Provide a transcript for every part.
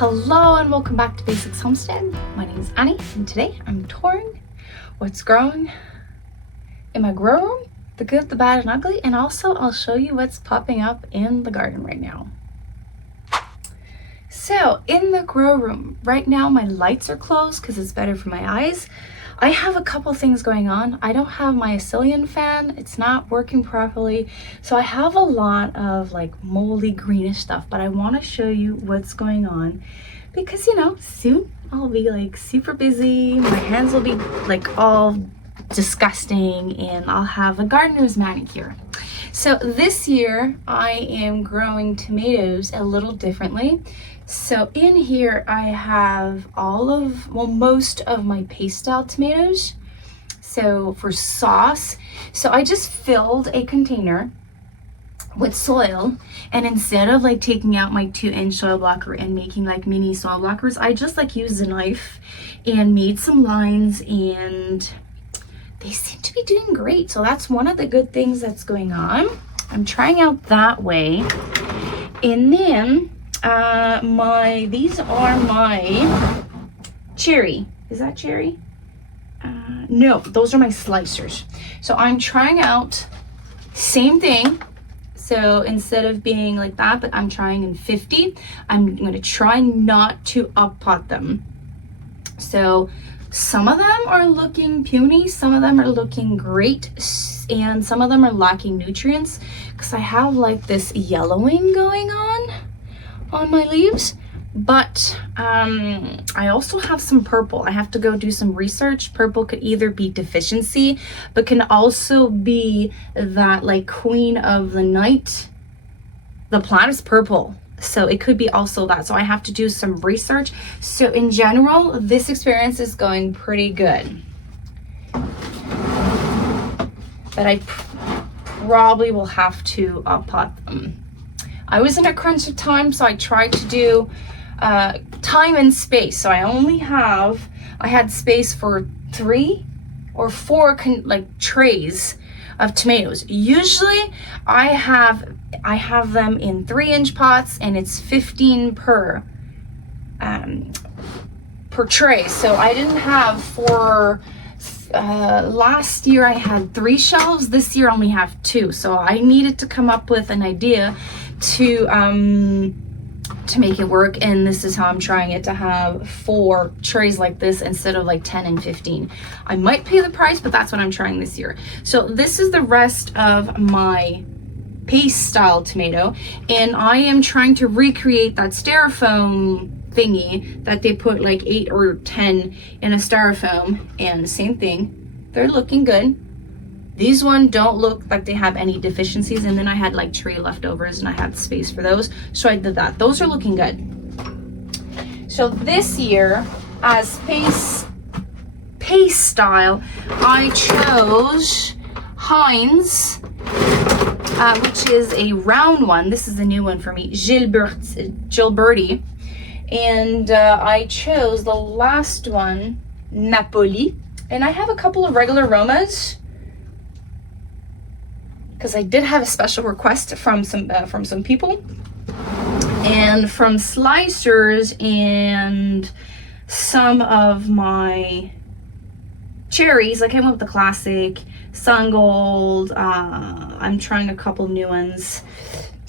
Hello and welcome back to Basics Homestead. My name is Annie and today I'm touring what's growing in my grow room, the good, the bad, and ugly, and also I'll show you what's popping up in the garden right now. So in the grow room right now, my lights are closed because it's better for my eyes. I have a couple things going on. I don't have my Seedling fan. It's not working properly. So I have a lot of like moldy greenish stuff, but I want to show you what's going on because, you know, soon I'll be like super busy. My hands will be like all disgusting and I'll have a gardener's manicure. So this year I am growing tomatoes a little differently. So in here I have most of my pastel tomatoes. So for sauce, so I just filled a container with soil, and instead of like taking out my 2-inch soil blocker and making like mini soil blockers, I just like used a knife and made some lines, and they seem to be doing great. So that's one of the good things that's going on. I'm trying out that way. And then these are my cherry. Is that cherry? No, those are my slicers. So I'm trying out same thing. So instead of being like that, but I'm trying in 50. I'm going to try not to up pot them. So some of them are looking puny, some of them are looking great, and some of them are lacking nutrients because I have like this yellowing going on my leaves. But I also have some purple. I have to go do some research. Purple could either be deficiency, but can also be that like queen of the night. The plant is purple, so it could be also that. So I have to do some research. So in general, this experience is going pretty good. But I probably will have to pot them. I was in a crunch of time, so I tried to do time and space. So I had space for 3 or 4 trays of tomatoes. Usually I have them in 3-inch pots, and it's 15 per tray. So I didn't have last year I had 3 shelves. This year I only have 2. So I needed to come up with an idea to make it work, and this is how I'm trying it, to have 4 trays like this instead of like 10 and 15. I might pay the price, but that's what I'm trying this year. So this is the rest of my paste style tomato, and I am trying to recreate that styrofoam thingy that they put like 8 or 10 in a styrofoam, and the same thing. They're looking good. These ones don't look like they have any deficiencies, and then I had like tree leftovers and I had space for those, so I did that. Those are looking good. So this year, as paste style, I chose Heinz, which is a round one. This is a new one for me, Gilberti. And I chose the last one, Napoli. And I have a couple of regular aromas, because I did have a special request from some people, and from slicers and some of my cherries. Like I went with the classic Sun Gold. I'm trying a couple new ones: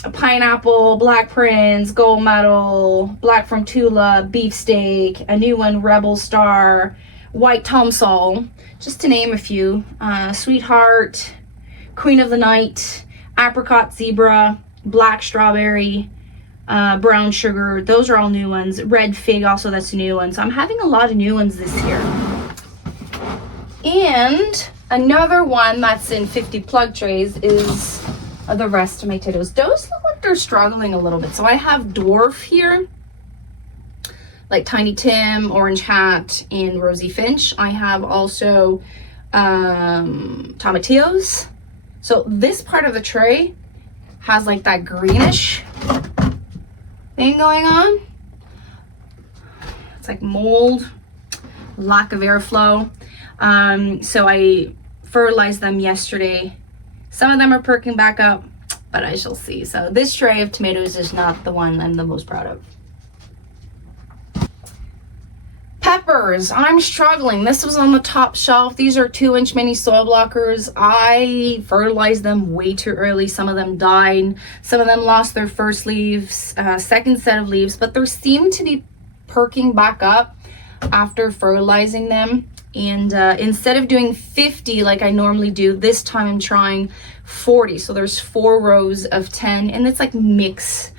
a pineapple, Black Prince, Gold Medal, Black from Tula, Beefsteak, a new one, Rebel Star, White Tomsol, just to name a few. Sweetheart, Queen of the Night, Apricot Zebra, Black Strawberry, Brown Sugar. Those are all new ones. Red Fig, also that's a new one. So I'm having a lot of new ones this year. And another one that's in 50 plug trays is the rest of my potatoes. Those look like they're struggling a little bit. So I have Dwarf here, like Tiny Tim, Orange Hat, and Rosie Finch. I have also Tomatillos. So this part of the tray has like that greenish thing going on. It's like mold, lack of airflow. So I fertilized them yesterday. Some of them are perking back up, but I shall see. So this tray of tomatoes is not the one I'm the most proud of. Peppers, I'm struggling. This was on the top shelf. These are 2-inch mini soil blockers. I fertilized them way too early. Some of them died. Some of them lost their first leaves, second set of leaves, but they seem to be perking back up after fertilizing them. And instead of doing 50 like I normally do, this time I'm trying 40. So there's 4 rows of 10, and it's like mix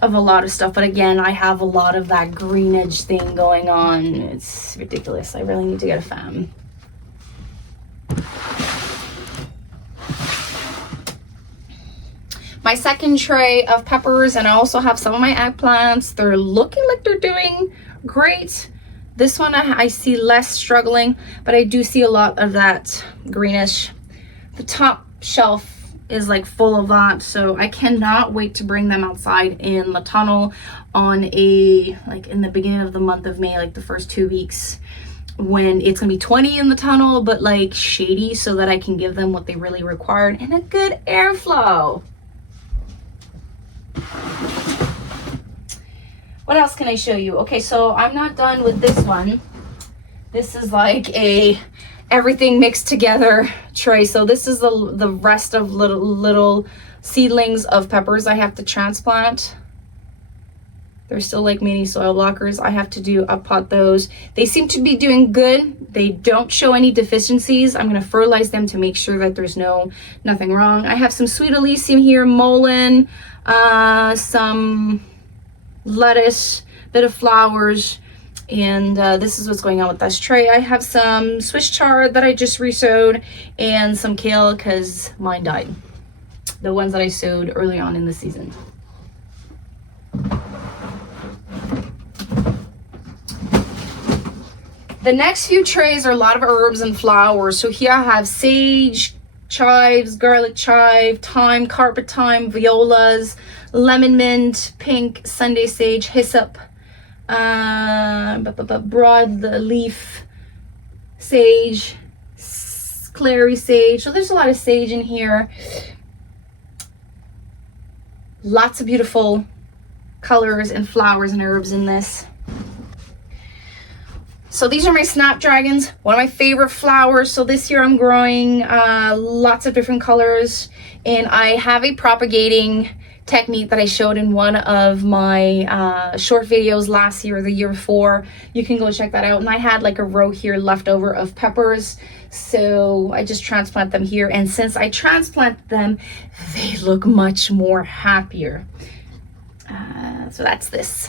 of a lot of stuff. But again, I have a lot of that greenage thing going on. It's ridiculous. I really need to get a fan. My second tray of peppers, and I also have some of my eggplants. They're looking like they're doing great. This one I see less struggling, but I do see a lot of that greenish. The top shelf is like full of that, so I cannot wait to bring them outside in the tunnel on like in the beginning of the month of May, like the first 2 weeks, when it's gonna be 20 in the tunnel, but like shady, so that I can give them what they really require and a good airflow. What else can I show you? Okay, so I'm not done with this one. This is like a everything mixed together tray. So this is the rest of little seedlings of peppers I have to transplant. They're still like mini soil blockers. I have to pot those. They seem to be doing good. They don't show any deficiencies. I'm gonna fertilize them to make sure that there's nothing wrong. I have some sweet Elysium here, mullein, some lettuce, bit of flowers, and this is what's going on with this tray. I have some Swiss chard that I just resowed, and some kale because mine died, the ones that I sowed early on in the season. The next few trays are a lot of herbs and flowers. So here I have sage, chives, garlic chive, thyme, carpet thyme, violas, lemon mint, pink, Sunday sage, hyssop, broadleaf sage, clary sage. So there's a lot of sage in here. Lots of beautiful colors and flowers and herbs in this. So these are my snapdragons, one of my favorite flowers. So this year I'm growing lots of different colors, and I have a propagating technique that I showed in one of my short videos last year or the year before. You can go check that out. And I had like a row here left over of peppers, so I just transplant them here, and since I transplant them, they look much more happier. So that's this.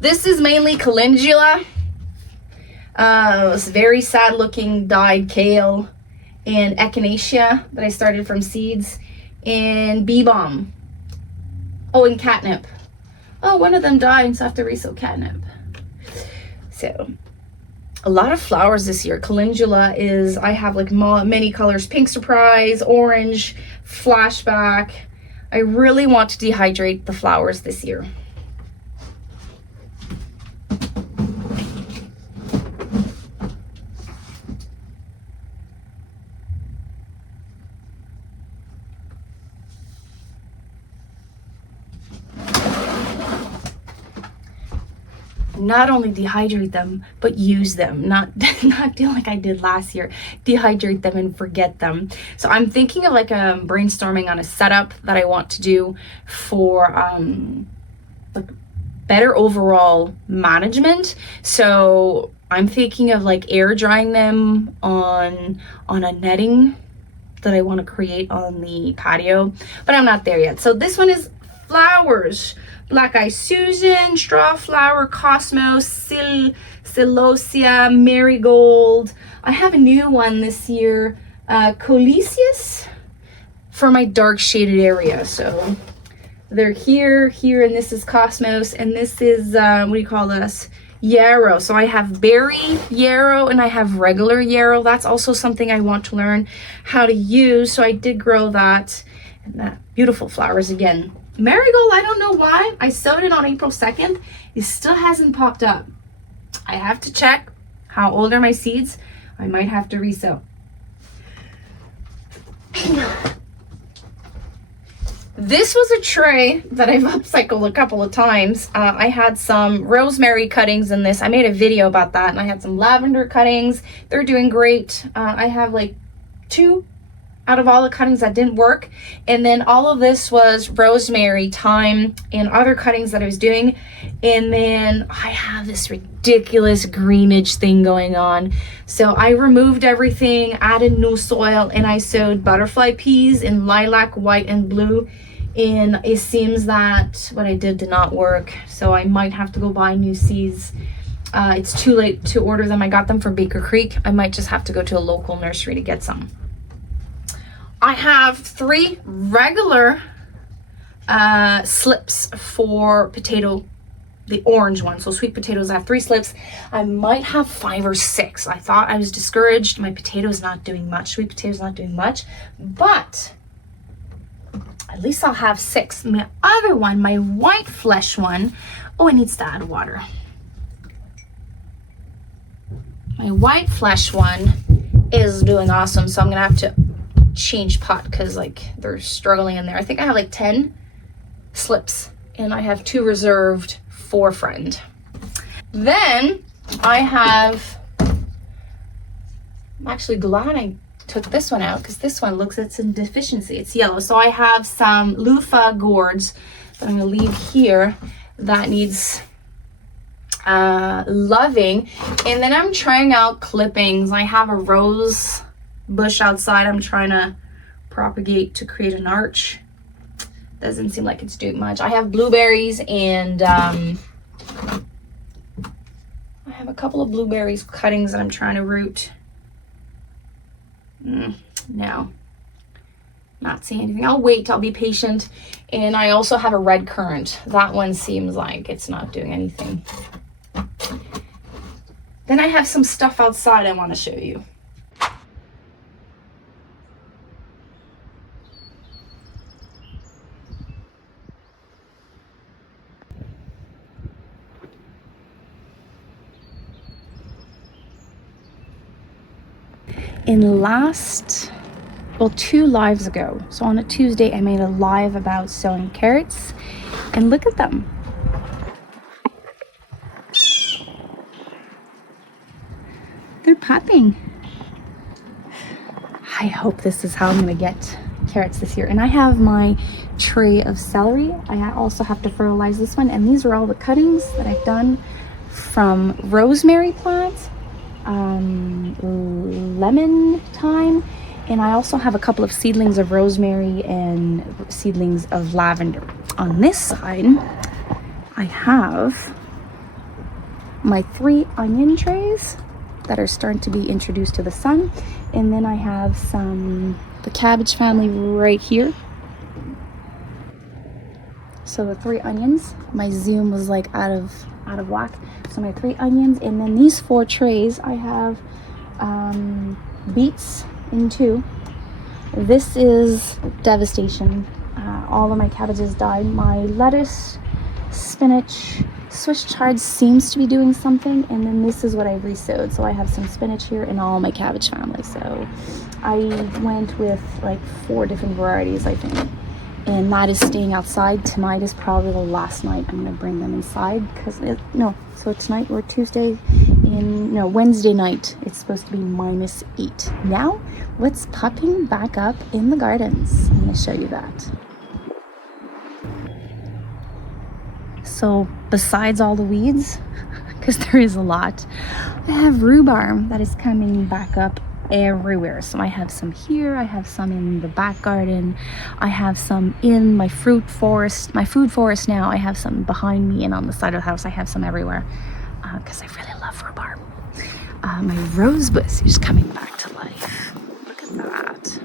This is mainly calendula. It's very sad looking dyed kale, and echinacea that I started from seeds, and bee balm. Oh, and catnip. Oh, one of them died, so I have to resow catnip. So a lot of flowers this year. Calendula is, I have like many colors: pink surprise, orange, flashback. I really want to dehydrate the flowers this year. Not only dehydrate them, but use them. Not do like I did last year, dehydrate them and forget them. So I'm thinking of like brainstorming on a setup that I want to do for like better overall management. So I'm thinking of like air drying them on a netting that I want to create on the patio, but I'm not there yet. So this one is flowers: Black Eye Susan, Straw Flower, Cosmos, Celosia, Marigold. I have a new one this year, Colesius, for my dark shaded area. So they're here, and this is Cosmos, and this is, what do you call this? Yarrow. So I have berry yarrow and I have regular yarrow. That's also something I want to learn how to use. So I did grow that, and that beautiful flowers again. Marigold, I don't know why. I sowed it on April 2nd. It still hasn't popped up. I have to check how old are my seeds. I might have to resow. This was a tray that I've upcycled a couple of times. I had some rosemary cuttings in this. I made a video about that, and I had some lavender cuttings. They're doing great. I have like 2 out of all the cuttings that didn't work, and then all of this was rosemary, thyme, and other cuttings that I was doing. And then I have this ridiculous greenage thing going on, so I removed everything, added new soil, and I sowed butterfly peas in lilac, white, and blue. And it seems that what I did not work, so I might have to go buy new seeds. It's too late to order them. I got them from Baker Creek. I might just have to go to a local nursery to get some. I have 3 regular slips for potato, the orange one. So sweet potatoes, I have 3 slips. I might have 5 or 6. I thought I was discouraged. My potato's not doing much. Sweet potato's not doing much. But at least I'll have 6. My other one, my white flesh one, oh, it needs to add water. My white flesh one is doing awesome. So I'm going to have to change pot because like they're struggling in there. I think I have like 10 slips and I have 2 reserved for a friend. Then I have, I'm actually glad I took this one out because this one looks, it's in deficiency. It's yellow. So I have some loofah gourds that I'm going to leave here that needs loving. And then I'm trying out clippings. I have a rose bush outside I'm trying to propagate to create an arch. Doesn't seem like it's doing much. I have blueberries and I have a couple of blueberries cuttings that I'm trying to root. No, not seeing anything. I'll wait, I'll be patient. And I also have a red currant. That one seems like it's not doing anything. Then I have some stuff outside I want to show you. In last, well, 2 lives ago, so on a Tuesday, I made a live about sowing carrots, and look at them. They're popping. I hope this is how I'm gonna get carrots this year. And I have my tray of celery. I also have to fertilize this one, and these are all the cuttings that I've done from rosemary plants, lemon thyme, and I also have a couple of seedlings of rosemary and seedlings of lavender. On this side, I have my 3 onion trays that are starting to be introduced to the sun, and then I have the cabbage family right here. So the 3 onions, my zoom was like out of whack. So my 3 onions, and then these 4 trays, I have beets in 2. This is devastation. All of my cabbages died. My lettuce, spinach, Swiss chard seems to be doing something, and then this is what I resowed. So I have some spinach here and all my cabbage family. So I went with like 4 different varieties, I think. And that is staying outside. Tonight is probably the last night I'm going to bring them inside because so tonight or Tuesday, Wednesday night, it's supposed to be -8. Now, what's popping back up in the gardens? I'm going to show you that. So besides all the weeds, because there is a lot, I have rhubarb that is coming back up everywhere. So I have some here, I have some in the back garden, I have some in my fruit forest, my food forest now. I have some behind me and on the side of the house. I have some everywhere because I really love rhubarb. My rose bush is coming back to life. Look at that.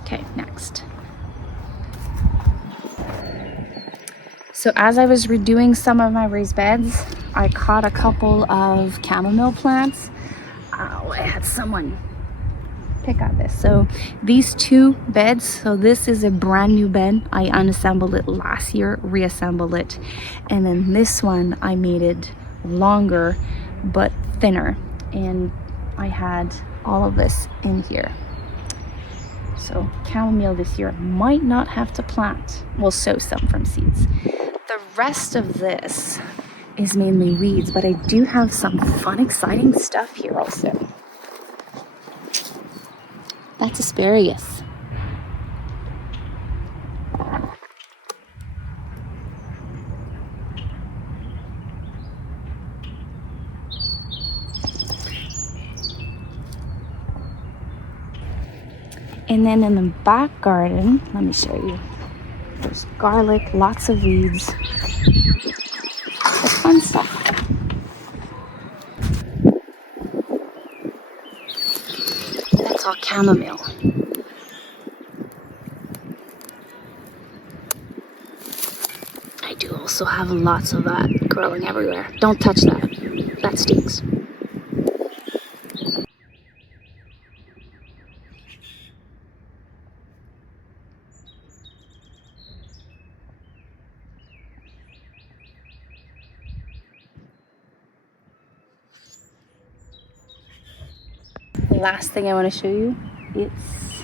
Okay, next. So as I was redoing some of my raised beds, I caught a couple of chamomile plants. Oh, I had someone pick on this. So these 2 beds, so this is a brand new bed. I unassembled it last year, reassembled it. And then this one, I made it longer, but thinner. And I had all of this in here. So chamomile this year might not have to plant. We'll sow some from seeds. The rest of this is mainly weeds, but I do have some fun, exciting stuff here also. That's asparagus. And then in the back garden, let me show you. There's garlic, lots of weeds. It's fun stuff. That's all chamomile. I do also have lots of that growing everywhere. Don't touch that. That stinks. The last thing I want to show you, it's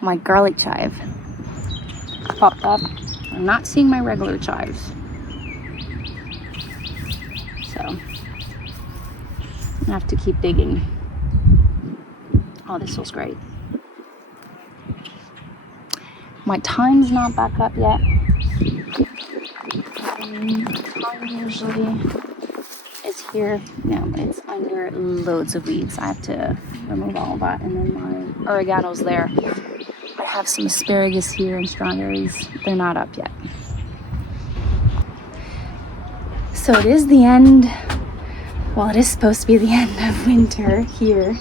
my garlic chive. Popped up. I'm not seeing my regular chives. So I have to keep digging. Oh, this feels great. My thyme's not back up yet. Thyme usually is here. No, it's under loads of weeds. I have to remove all that. And then my oregano's there. I have some asparagus here and strawberries. They're not up yet. So it is the end. Well, it is supposed to be the end of winter here,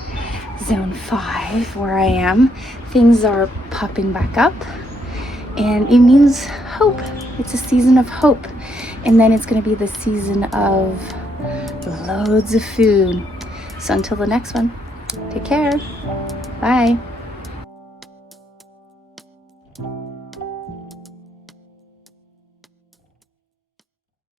zone 5, where I am. Things are popping back up, and it means hope. It's a season of hope. And then it's going to be the season of loads of food. So until the next one, take care. Bye.